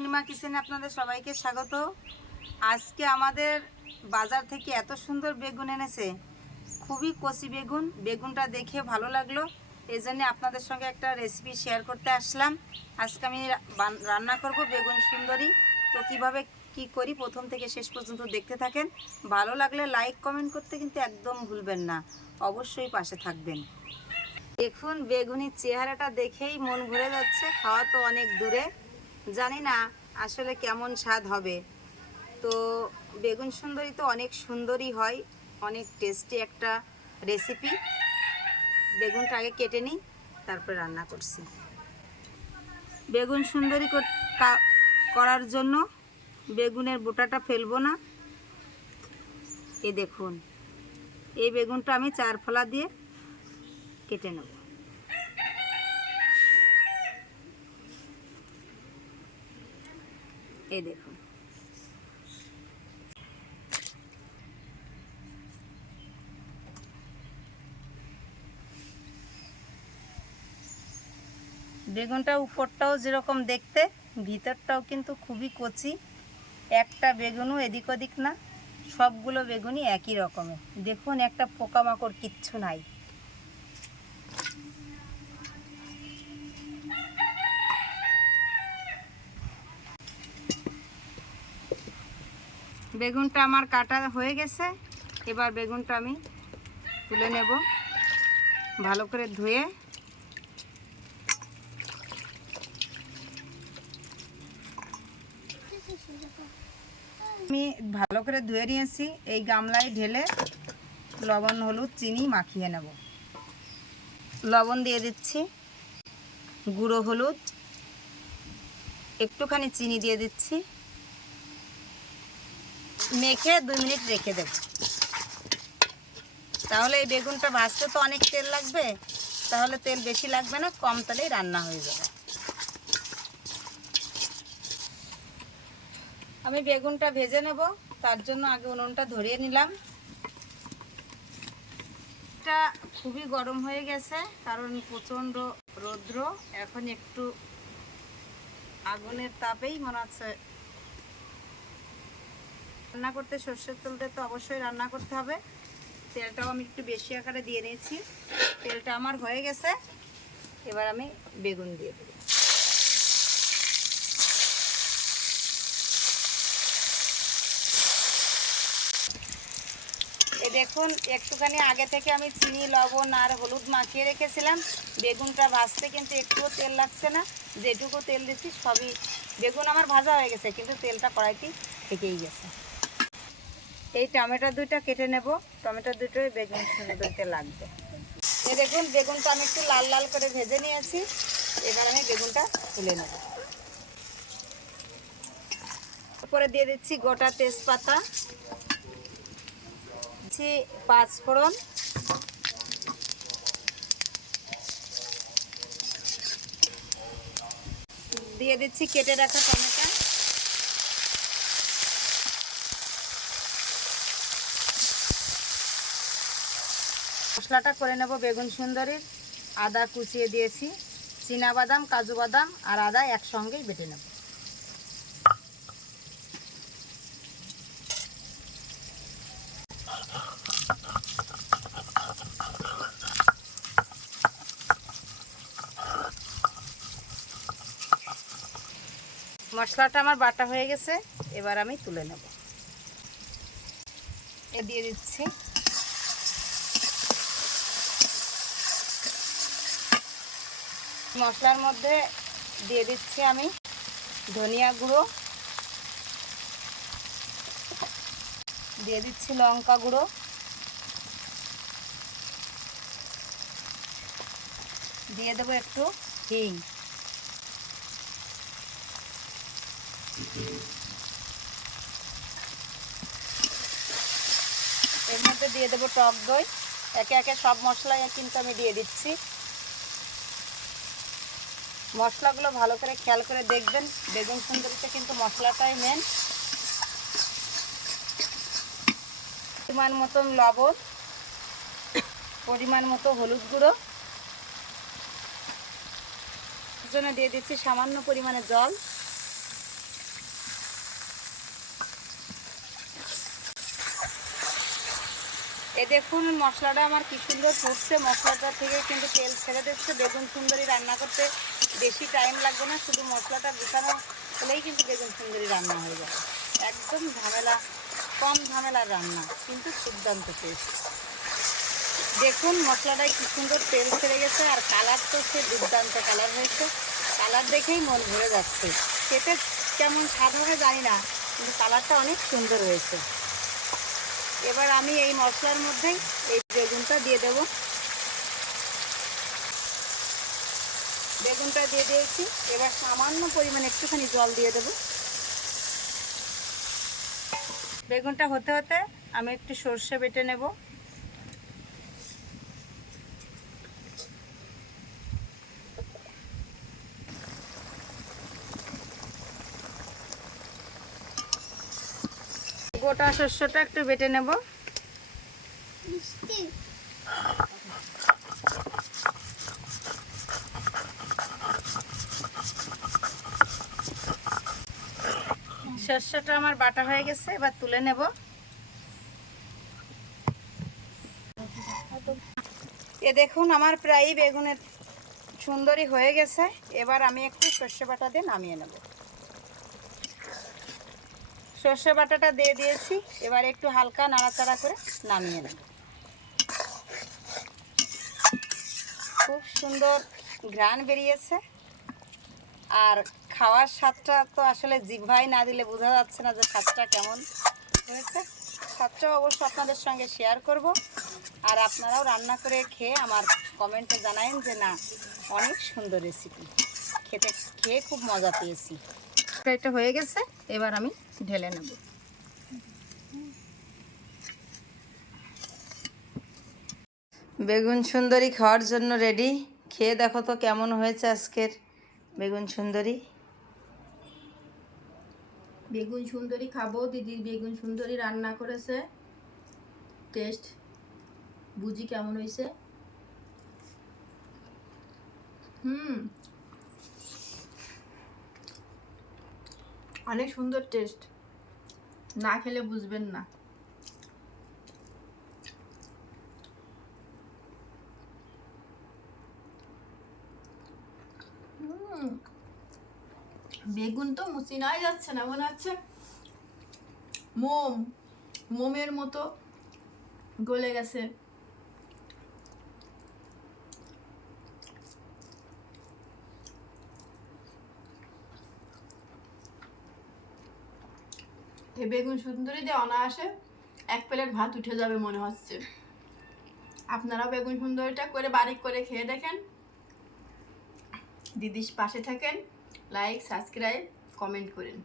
পূর্ণিমা কিচেনে আপনাদের সবাইকে স্বাগত। আজকে আমাদের বাজার থেকে এত সুন্দর বেগুন এনেছে, খুবই কচি বেগুন। বেগুনটা দেখে ভালো লাগলো, এই জন্য আপনাদের সঙ্গে একটা রেসিপি শেয়ার করতে আসলাম। আজকে আমি রান্না করব বেগুন সুন্দরী। তো কিভাবে কি করি প্রথম থেকে শেষ পর্যন্ত দেখতে থাকেন। ভালো লাগলে লাইক কমেন্ট করতে কিন্তু একদম ভুলবেন না, অবশ্যই পাশে থাকবেন। দেখুন বেগুনির চেহারাটা দেখেই মন ভরে যাচ্ছে। খাওয়া তো অনেক দূরে, জানি না আসলে কেমন স্বাদ হবে। তো বেগুন সুন্দরী তো অনেক সুন্দরই হয়, অনেক টেস্টি একটা রেসিপি। বেগুনটা আগে কেটে নিই, তারপর রান্না করছি। বেগুন সুন্দরী করার জন্য বেগুনের বোটাটা ফেলবো না। এই দেখুন, এই বেগুনটা আমি 4 ফলা দিয়ে কেটে নেব। এই দেখুন, বেগুনটা উপরটাও যেরকম দেখতে, ভিতরটাও কিন্তু খুবই কচি। একটা বেগুনও এদিক ওদিক না, সবগুলো বেগুনই একই রকমের। দেখুন একটা পোকামাকড় কিচ্ছু নাই। বেগুনটা আমার কাটা হয়ে গেছে, এবার বেগুনটা আমি তুলে নেব ভালো করে ধুয়ে। আমি ভালো করে ধুয়ে নিয়েছি, এই গামলায় ঢেলে লবণ হলুদ চিনি মাখিয়ে নেব। লবণ দিয়ে দিচ্ছি, গুঁড়ো হলুদ, একটুখানি চিনি দিয়ে দিচ্ছি, মেখে 2 মিনিট রেখে দেব। তাহলে এই বেগুনটা ভাজতে তো অনেক তেল লাগবে, তাহলে তেল বেশি লাগবে না, কম তেলেই রান্না হয়ে যাবে। আমি বেগুনটা ভেজে নেব, তার জন্য আগে উনুনটা ধরিয়ে নিলাম। এটা খুবই গরম হয়ে গেছে, কারণ প্রচণ্ড রৌদ্র। এখন একটু আগুনের তাপেই মনে হচ্ছে রান্না করতে। সর্ষের তেল দিয়ে তো অবশ্যই রান্না করতে হবে। তেলটাও আমি একটু বেশি আকারে দিয়ে নিয়েছি। তেলটা আমার হয়ে গেছে, এবার আমি বেগুন দিয়ে দেব। এই দেখুন, একটুখানি আগে থেকে আমি চিনি লবণ আর হলুদ মাখিয়ে রেখেছিলাম। বেগুনটা ভাজতে কিন্তু একটুও তেল লাগছে না, যেটুকু তেল দিচ্ছি সবই বেগুন আমার ভাজা হয়ে গেছে, কিন্তু তেলটা কড়াইতেই থেকেই গেছে। এই টমেটো দুইটা কেটে নেব, টমেটো দুটোই বেগুন সুন্দরীতে লাগবে। এই দেখুন বেগুনটা আমি একটু লাল লাল করে ভেজে নিয়েছি, এবার আমি বেগুনটা তুলে নেব। উপরে দিয়ে দিচ্ছি গোটা তেজপাতা, 5 ফোড়ন, দিয়ে দিচ্ছি কেটে রাখা টমেটো, মশলাটা করে নেব বেগুন সুন্দরীর। আদা কুচিয়ে দিয়েছি, চীনা বাদাম কাজু বাদাম আর আদা একসঙ্গেই বেটে নেব। মশলাটা আমার বাটা হয়ে গেছে, এবার আমি তুলে নেব। এ দিয়ে দিচ্ছি মশলার মধ্যে দিয়ে দিচ্ছি আমি ধনিয়া গুঁড়ো, দিয়ে দিচ্ছি লঙ্কা গুঁড়ো, দিয়ে দেবো একটু হিং, এর মধ্যে দিয়ে দেবো টক দই। একে একে সব মশলাই কিন্তু আমি দিয়ে দিচ্ছি। মশলাগুলো ভালো করে খেয়াল করে দেখবেন, বেগুন সুন্দরীতে কিন্তু মশলাটাই মেন। পরিমাণ মতন লবণ, পরিমাণ মতো হলুদ গুঁড়ো, জন্য দিয়ে দিচ্ছি সামান্য পরিমাণে জল। এ দেখুন মশলাটা আমার কি সুন্দর ফুটছে, মশলাটা থেকে কিন্তু তেল ছেড়ে দিচ্ছে। বেগুন সুন্দরী রান্না করতে বেশি টাইম লাগবে না, শুধু মশলাটা গুছানো হলেই কিন্তু বেগুন সুন্দরী রান্না হয়ে যাবে। একদম ঝামেলা কম ঝামেলার রান্না, কিন্তু দুর্দান্ত টেস্ট। দেখুন মশলাটায় কি সুন্দর তেল ছেড়ে গেছে, আর কালার তো সে দুর্দান্ত কালার হয়েছে। কালার দেখেই মন ভরে যাচ্ছে। খেতে কেমন স্বাদ হবে জানি না, কিন্তু কালারটা অনেক সুন্দর হয়েছে। এবার আমি এই মশলার মধ্যেই এই বেগুনটা দিয়ে দেব। বেগুনটা দিয়ে দিয়েছি, এবার সামান্য পরিমাণে একটুখানি জল দিয়ে দেব। বেগুনটা হতে হতে আমি একটু সর্ষে বেটে নেব। গোটা সর্ষেটা একটু বেটে নেব। সর্ষেটা আমার বাটা হয়ে গেছে, এবার তুলে নেব। এ দেখুন আমার প্রায় বেগুনের সুন্দরী হয়ে গেছে। এবার আমি একটু সর্ষে বাটা দিয়ে নামিয়ে নেব। সর্ষে বাটাটা দিয়ে দিয়েছি, এবার একটু হালকা নাড়াচাড়া করে নামিয়ে নেব। খুব সুন্দর ঘ্রাণ বেরিয়েছে, আর খাওয়ার স্বাদটা তো আসলে জিহ্বায় না দিলে বোঝা যাচ্ছে না যে স্বাদটা কেমন হয়েছে। স্বাদটা অবশ্য আপনাদের সঙ্গে শেয়ার করব, আর আপনারাও রান্না করে খেয়ে আমার কমেন্টে জানাবেন যে না অনেক সুন্দর রেসিপি, খেয়ে খুব মজা পেয়েছি। এটা হয়ে গেছে, এবার আমি ঢেলে নেব। বেগুন সুন্দরী খাওয়ার জন্য রেডি। খেয়ে দেখো তো কেমন হয়েছে আজকের বেগুন সুন্দরী। বেগুন সুন্দরী খাবো, দিদির বেগুন সুন্দরী রান্না করেছে, টেস্ট বুঝি কেমন হয়েছে। অনেক সুন্দর টেস্ট, না খেলে বুঝবেন না। বেগুন তো মুচি নাই যাচ্ছে না, মনে হচ্ছে মোমের মতো গলে গেছে। এই বেগুন সুন্দরী দিয়ে অনায়াসে 1 প্লেট ভাত উঠে যাবে মনে হচ্ছে। আপনারা বেগুন সুন্দরীটা করে বাড়ি করে খেয়ে দেখেন। দিদির পাশে থাকেন, লাইক সাবস্ক্রাইব কমেন্ট করেন।